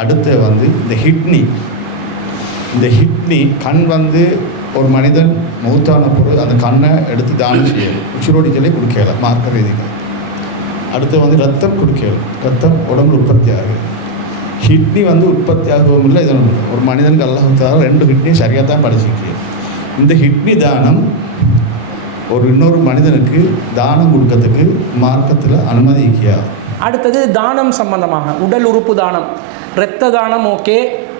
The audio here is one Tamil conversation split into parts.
அடுத்து வந்து இந்த ஹிட்னி. இந்த ஹிட்னி கண் வந்து ஒரு மனிதன் மௌத்தான பொருள் அந்த கண்ணை எடுத்து தானம் செய்யணும் உச்சிரோடி சொல்லி கொடுக்கல மார்க்க ரீதிகள் அடுத்து வந்து ரத்தம் கொடுக்கணும் ரத்தம் உடம்புல உற்பத்தி ஆகுது. கிட்னி வந்து உற்பத்தி ஆகவும் இல்லை இதனும் ஒரு மனிதனுக்கு அல்லாஹால ரெண்டு கிட்னி சரியாக தான் படிச்சிருக்கு இந்த கிட்னி தானம் ஒரு இன்னொரு மனிதனுக்கு தானம் கொடுக்கறதுக்கு மார்க்கத்தில் அனுமதி இருக்கியா அடுத்தது தானம் சம்பந்தமாக உடல் உறுப்பு தானம். இரத்த தானம் ஓகே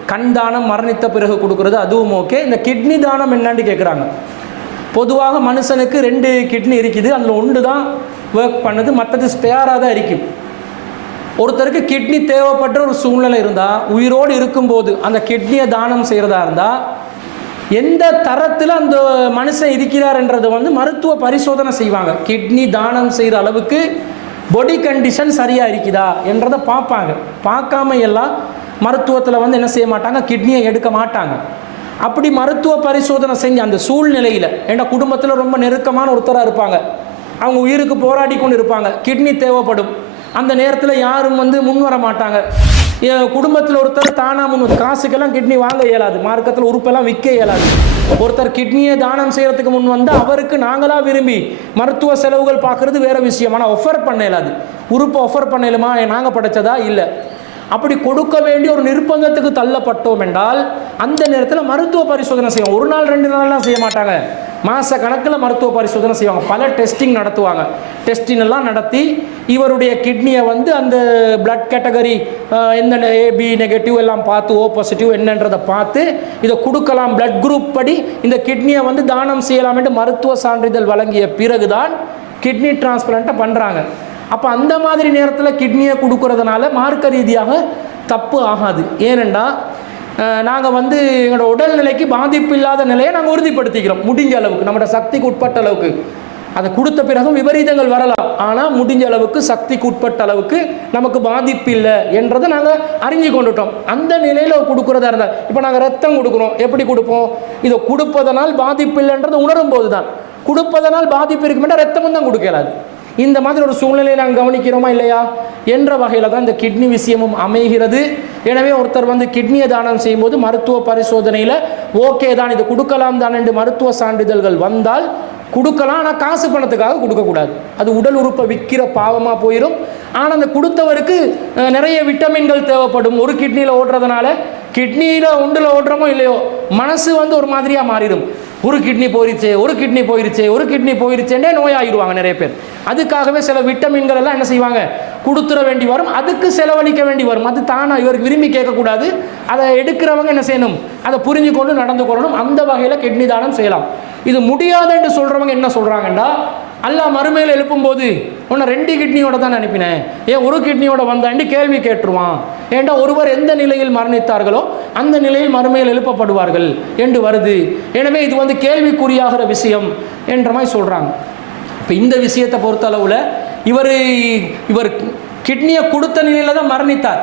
கண் தானம் மரணித்த பிறகு கொடுக்குறது அதுவும் ஓகே. இந்த கிட்னி தானம் என்னன்னு கேட்குறாங்க பொதுவாக மனுஷனுக்கு ரெண்டு கிட்னி இருக்குது அதில் ஒன்று தான் ஒர்க் பண்ணுது மற்றது ஸ்பேராக தான் இருக்குது ஒருத்தருக்கு கிட்னி தேவைப்பட்ட ஒரு சூழ்நிலை இருந்தால் உயிரோடு இருக்கும்போது அந்த கிட்னியை தானம் செய்கிறதா இருந்தால் எந்த தரத்தில் அந்த மனுஷன் இருக்கிறார் என்றதை வந்து மருத்துவ பரிசோதனை செய்வாங்க. கிட்னி தானம் செய்கிற அளவுக்கு பொடி கண்டிஷன் சரியாக இருக்குதா என்றதை பார்ப்பாங்க. பார்க்காம எல்லாம் மருத்துவத்தில் வந்து என்ன செய்ய மாட்டாங்க? கிட்னியை எடுக்க மாட்டாங்க. அப்படி மருத்துவ பரிசோதனை செஞ்ச அந்த சூழ்நிலையில் ஏன்னா குடும்பத்தில் ரொம்ப நெருக்கமான ஒருத்தராக இருப்பாங்க. அவங்க உயிருக்கு போராடி கொண்டு இருப்பாங்க கிட்னி தேவைப்படும். அந்த நேரத்தில் யாரும் வந்து முன் வர மாட்டாங்க. குடும்பத்தில் ஒருத்தர் தானா முன் காசுக்கெல்லாம் கிட்னி வாங்க இயலாது. மார்க்கத்தில் உறுப்பெல்லாம் விற்க இயலாது. ஒருத்தர் கிட்னியை தானம் செய்கிறதுக்கு முன் வந்து அவருக்கு நாங்களாக விரும்பி மருத்துவ செலவுகள் பார்க்குறது வேறு விஷயம். ஆனால் ஒஃபர் பண்ண இயலாது. உறுப்பை ஒஃபர் பண்ணலுமா நாங்கள் படைச்சதா? இல்லை. அப்படி கொடுக்க வேண்டிய ஒரு நிர்பந்தத்துக்கு தள்ளப்பட்டோம் என்றால் அந்த நேரத்தில் மருத்துவ பரிசோதனை செய்யும் ஒரு நாள் ரெண்டு நாள்லாம் செய்ய மாட்டாங்க. மாத கணக்கில் மருத்துவ பரிசோதனை செய்வாங்க. பல டெஸ்டிங் நடத்துவாங்க. டெஸ்டிங் எல்லாம் நடத்தி இவருடைய கிட்னியை வந்து அந்த பிளட் கேட்டகரி எந்த ஏபி நெகட்டிவ் எல்லாம் பார்த்து ஓ பாசிட்டிவ் என்னன்றதை பார்த்து இதை கொடுக்கலாம். பிளட் குரூப் படி இந்த கிட்னியை வந்து தானம் செய்யலாம் என்று மருத்துவ சான்றிதழ் வழங்கிய பிறகுதான் கிட்னி டிரான்ஸ்பிளான்ட்டை பண்ணுறாங்க அப்போ அந்த மாதிரி நேரத்தில் கிட்னியை கொடுக்கறதுனால மார்க்க ரீதியாக தப்பு ஆகாது. ஏனென்றால் நாங்கள் வந்து எங்களோட உடல்நிலைக்கு பாதிப்பு இல்லாத நிலையை நாங்கள் உறுதிப்படுத்திக்கிறோம். முடிஞ்ச அளவுக்கு. நம்மளோட சக்திக்கு உட்பட்ட அளவுக்கு. அதை கொடுத்த பிறகும் விபரீதங்கள் வரலாம். ஆனால் முடிஞ்ச அளவுக்கு சக்திக்கு உட்பட்ட அளவுக்கு நமக்கு பாதிப்பு இல்லை என்றதை நாங்கள் அறிஞ்சு கொண்டுட்டோம். அந்த நிலையில் கொடுக்குறதா இருந்தால் இப்போ நாங்கள் ரத்தம் கொடுக்குறோம். எப்படி கொடுப்போம்? இதை கொடுப்பதனால் பாதிப்பு இல்லைன்றதை உணரும் போது தான் கொடுப்பதனால் பாதிப்பு இருக்குமெண்டா ரத்தமும் தான் கொடுக்கலாது இந்த மாதிரி ஒரு சூழ்நிலையை நாங்கள் கவனிக்கிறோமா இல்லையா? என்ற வகையில் தான் இந்த கிட்னி விஷயமும் அமைகிறது. எனவே ஒருத்தர் வந்து கிட்னியை தானம் செய்யும்போது மருத்துவ பரிசோதனையில் ஓகே தான் இது கொடுக்கலாம் தான் என்று மருத்துவ சான்றிதழ்கள் வந்தால் கொடுக்கலாம். ஆனால் காசு பணத்துக்காக கொடுக்கக்கூடாது. அது உடல் உறுப்பை விற்கிற பாவமாக போயிடும் ஆனால் அந்த கொடுத்தவருக்கு நிறைய விட்டமின்கள் தேவைப்படும். ஒரு கிட்னியில் ஓடுறதுனால கிட்னியில் ஒன்றில் ஓடுறோமோ இல்லையோ மனசு வந்து ஒரு மாதிரியாக மாறிடும். ஒரு கிட்னி போயிருச்சு ஒரு கிட்னி போயிருச்சு ஒரு கிட்னி போயிருச்சேன்னே நோயாகிடுவாங்க நிறைய பேர். அதுக்காகவே சில விட்டமின்கள் எல்லாம் என்ன செய்வாங்க? கொடுத்துட வேண்டி வரும். அதுக்கு செலவழிக்க வேண்டி வரும். அது தானாக இவருக்கு விரும்பி கேட்கக்கூடாது. அதை எடுக்கிறவங்க என்ன செய்யணும்? அதை புரிஞ்சு கொண்டு நடந்து கொள்ளணும். அந்த வகையில் கிட்னி தானம் செய்யலாம். இது முடியாது என்று சொல்கிறவங்க என்ன சொல்கிறாங்கன்னா அல்லா மறுமையில் எழுப்பும்போது உன்னை ரெண்டு கிட்னியோட தான் அனுப்பினேன். ஏன் ஒரு கிட்னியோட வந்தாண்டி கேள்வி கேட்டுருவான். ஏண்டா ஒருவர் எந்த நிலையில் மரணித்தார்களோ அந்த நிலையில் மறுமையில் எழுப்பப்படுவார்கள் என்று வருது. எனவே இது வந்து கேள்விக்குறியாகிற விஷயம் என்ற மாதிரி சொல்கிறாங்க இப்போ இந்த விஷயத்தை பொறுத்த அளவில் இவர் இவர் கிட்னியை கொடுத்த நிலையில் தான் மரணித்தார்.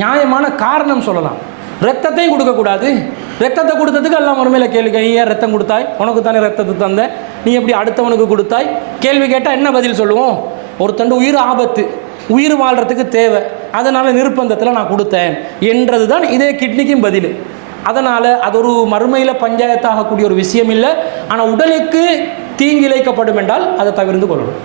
நியாயமான காரணம் சொல்லலாம். ரத்தத்தையும் கொடுக்கக்கூடாது ரத்தத்தை கொடுத்ததுக்கு எல்லாம் மறுமையில் கேள்வி நீ ஏன் ரத்தம் கொடுத்தாய்? உனக்கு தானே ரத்தத்தை தந்த. நீ எப்படி அடுத்தவனுக்கு கொடுத்தாய்? கேள்வி கேட்டால் என்ன பதில் சொல்லுவோம்? ஒருத்தண்டு உயிர் ஆபத்து உயிர் வாழ்கிறதுக்கு தேவை. அதனால் நிர்பந்தத்தில் நான் கொடுத்தேன் என்றது தான் இதே கிட்னிக்கும் பதில். அதனால் அது ஒரு மறுமையில் பஞ்சாயத்தாகக்கூடிய ஒரு விஷயம் இல்லை. ஆனால் உடலுக்கு தீங்கிழைக்கப்படும் என்றால் அதை தவிர்த்து கொள்ளணும்.